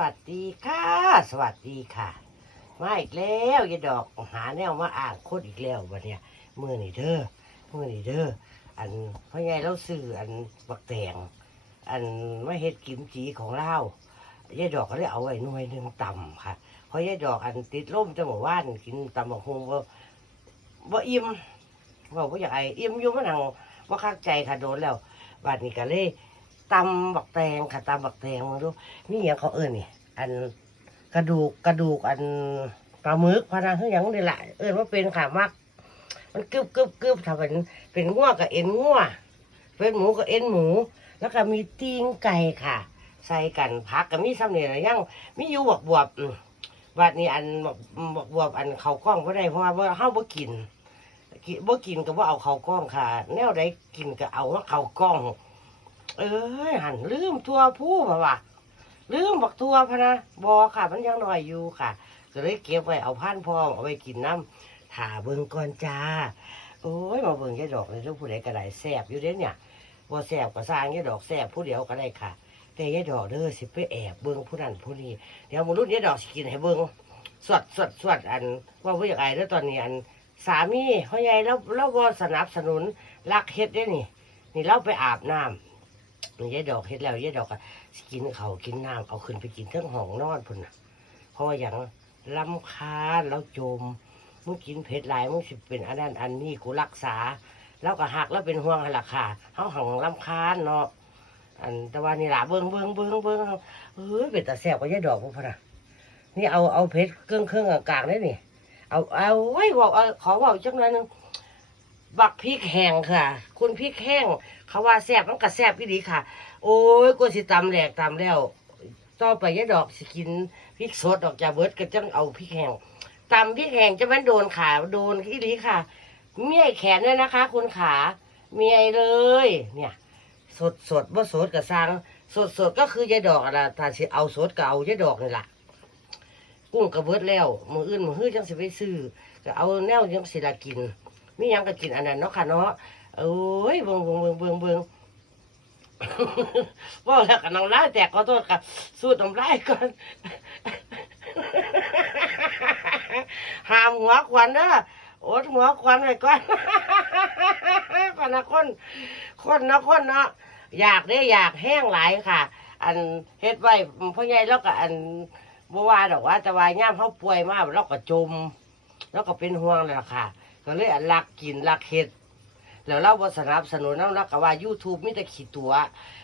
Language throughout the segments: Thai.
วัสดีค่ะ สวัสดีค่ะ มาอีกแล้วยายดอกหาแนวมาอ่างโคตรอีกแล้ววันเนี้ยมือนี่เด้อมือนี่เด้ออันพ่อใหญ่เราซื้ออันบักแตงอันไม่เฮ็ดกิมจีของเรายายดอกก็เลยเอาไว้หน่วยหนึ่งต่ำค่ะเพราะยายดอกอันติดล่มจังหวะว่านกินตำบักฮงว่าว่าอิ่มว่าบ่อยากไออิ่มอยู่มันหังว่าคักใจค่ะโดนแล้วบัดนี้ก็เลย ตำบักแตงค่ะตำบักแตงมาดูมีอย่างเขาเอิ้นนี่อันกระดูกกระดูกอันปลาหมึกพะนังคือหยังนี่แหละเอิ้นว่าเป็นขามักมันกึบกึบกึบถ้าเป็นเป็นงัวกับเอ็นงัวเป็นหมูกับเอ็นหมู แล้วก็มีตีงไก่ค่ะ ใส่กันพักกับมีซ้ำเนี่ยยังมีอยู่บวบบวบๆอืมบัดนี้อันบวบบวบอันเขากล้องบ่ได้เพราะว่าบ่เฮาบ่กินบ่กินก็บ่เอาเขากล้องค่ะ แนวใดกินก็เอาว่าเขากล้อง เอ้ยหันลืมตัวผู้บ่ว่าลืมบักตัวพะนะบอค่ะ มันยังน้อยอยู่ค่ะ ก็เลยเก็บไว้เอาพันพองเอาไว้กินน้ำถ่าเบิ่งก่อนจ้า โอ้ยมาเบิ่งยาดอกเลยทุกผู้ใดก็ได้แซบอยู่เด้เนี่ยบ่แซบก็สร้างยาดอกแซบผู้เดียวก็ได้ค่ะ แต่ยาดอกเด้อสิไปแอบเบิ่งผู้นั้นผู้นี้เดี๋ยวมรุ่นยาดอกสิกินให้เบิ่งสวดสวดสวดอัน ว่าบ่อยากอายเด้อตอนนี้อันสามีพ่อใหญ่แล้วเราบ่สนับสนุนรักเฮ็ดเด้นี่ นี่เราไปอาบน้ำ ยายดอกเฮ็ดแล้วยายดอกก็สิกินเขากินน้ำเอาขึ้นไปกินเทั้งห้องนอนพุ่นน่ะเพราะว่าอย่างลำคาแล้วจมมึงกินเผ็ดหลายมึงสิเป็นอันนั้นอันนี้กูรักษา แล้วก็หักแล้วเป็นห่วงหั่นล่ะค่ะเฮาหังลำคาญเนาะอันแต่ว่านี่ล่ะเบิ่งเบิ่งเบิ่งเบิ่งเอ้ยเป็นตาแซ่บกว่ายายดอกพุ่นน่ะนี่เอาเอาเผ็ดเครื่องเครื่องกลางๆได้นี่เอาเอาไว้บอกเอาขอบอกจังหน่อยนึง บักพริกแห้งค่ะ คุณพริกแห้งเขาว่าแซ่บมันก็แซ่บพี่ดีค่ะ โอ้ยกูสิตำแหลกตำแล้วต่อไปยายดอกสิกินพริกสดดอกจากเบิร์ดก็จังเอาพริกแห้งตำพริกแห้งจะมันโดนขาโดนที่ดีค่ะ เมียแขนด้วยนะคะ คุณขาเมียเลย เนี่ย สดสดว่าสดกับซังสดสดก็คือยายดอกอะนะถ้าสิเอาสดก็เอายายดอกนี่แหละกุ้งกระเบิดแล้วมืออื่นมือฮื้อจังสิไปซื้อก็เอาแนวจังสิละกิน มียังก็กินอันนั้นเนาะค่ะเนาะเอ้ยเบิ่งเบิ่งเบิ่งเบิ่งเบิ่งว่าแล้วกับน้ำลาแตกขอโทษค่ะสูดน้ำลายก่อนหามหัวควันเด้ออดหัวควันไว้ก่อนก่อนนะคนคนนะคนเนาะอยากได้อยากแห้งหลายค่ะ อันเฮ็ดไว้พ่อใหญ่แล้วก็อันบ่ว่าดอกว่าแต่ว่าย่ามเขาป่วยมากเราก็จม แล้วก็เป็นห่วงเลยค่ะ ก็เลยอันรักกินรักเฮ็ดแล้วเราบสนับสนุนนำแล้วก็ว่า YouTube มีแต่ขี้ตัว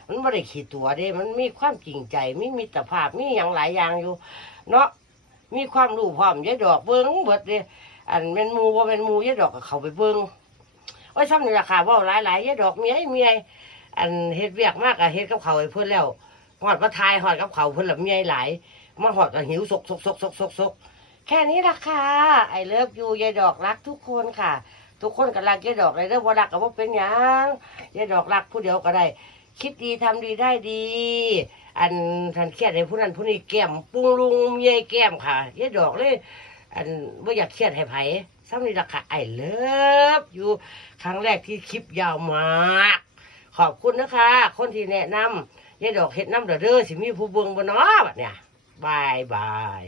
มันบ่ได้ขี้ตัวเด้ มันมีความจริงใจมีมิตรภาพมีหยังหลายอย่างอยู่ เนาะมีความรู้พร้อมยายดอกเบิ่งเบิดเด้อันเป็นมู่บ่เป็นมูยายดอกก็เขาไปเบิ่งโอ้ซ้ำนี่ล่ะค่ะว้าหลายๆยายดอกเมียเมียอันเฮ็ดเวียกมากก็เฮ็ดกับเขาวให้เพิ่นแล้วฮอดมาทายฮอดกับเขาเพิ่นละเมียหลายมาฮอดก็หิวซกซกซกซกซกซก แค่นี้ล่ะค่ะไอเลิฟยูยายดอกรักทุกคนค่ะ ทุกคนก็รักยายดอกเลยเด้อบ่รักก็บ่เป็นยังยายดอกรักผู้เดียวก็ได้ คิดดีทำดีได้ดี อันทันเครียดให้ผู้นั้นผู้นี้แก้มปรุงลุงเมียแก้มค่ะยายดอกเลยอันบ่อยากเครียดให้ไผ่ซ้ำนี่ล่ะค่ะไอเลิฟอยู่ครั้งแรกที่คลิปยาวมาก ขอบคุณนะคะ คนที่แนะนำยายดอกเฮ็ดน้ำเด้อเด้อสิมีผู้เบิ่งบ่เนาะบัดเนี่ยบายบาย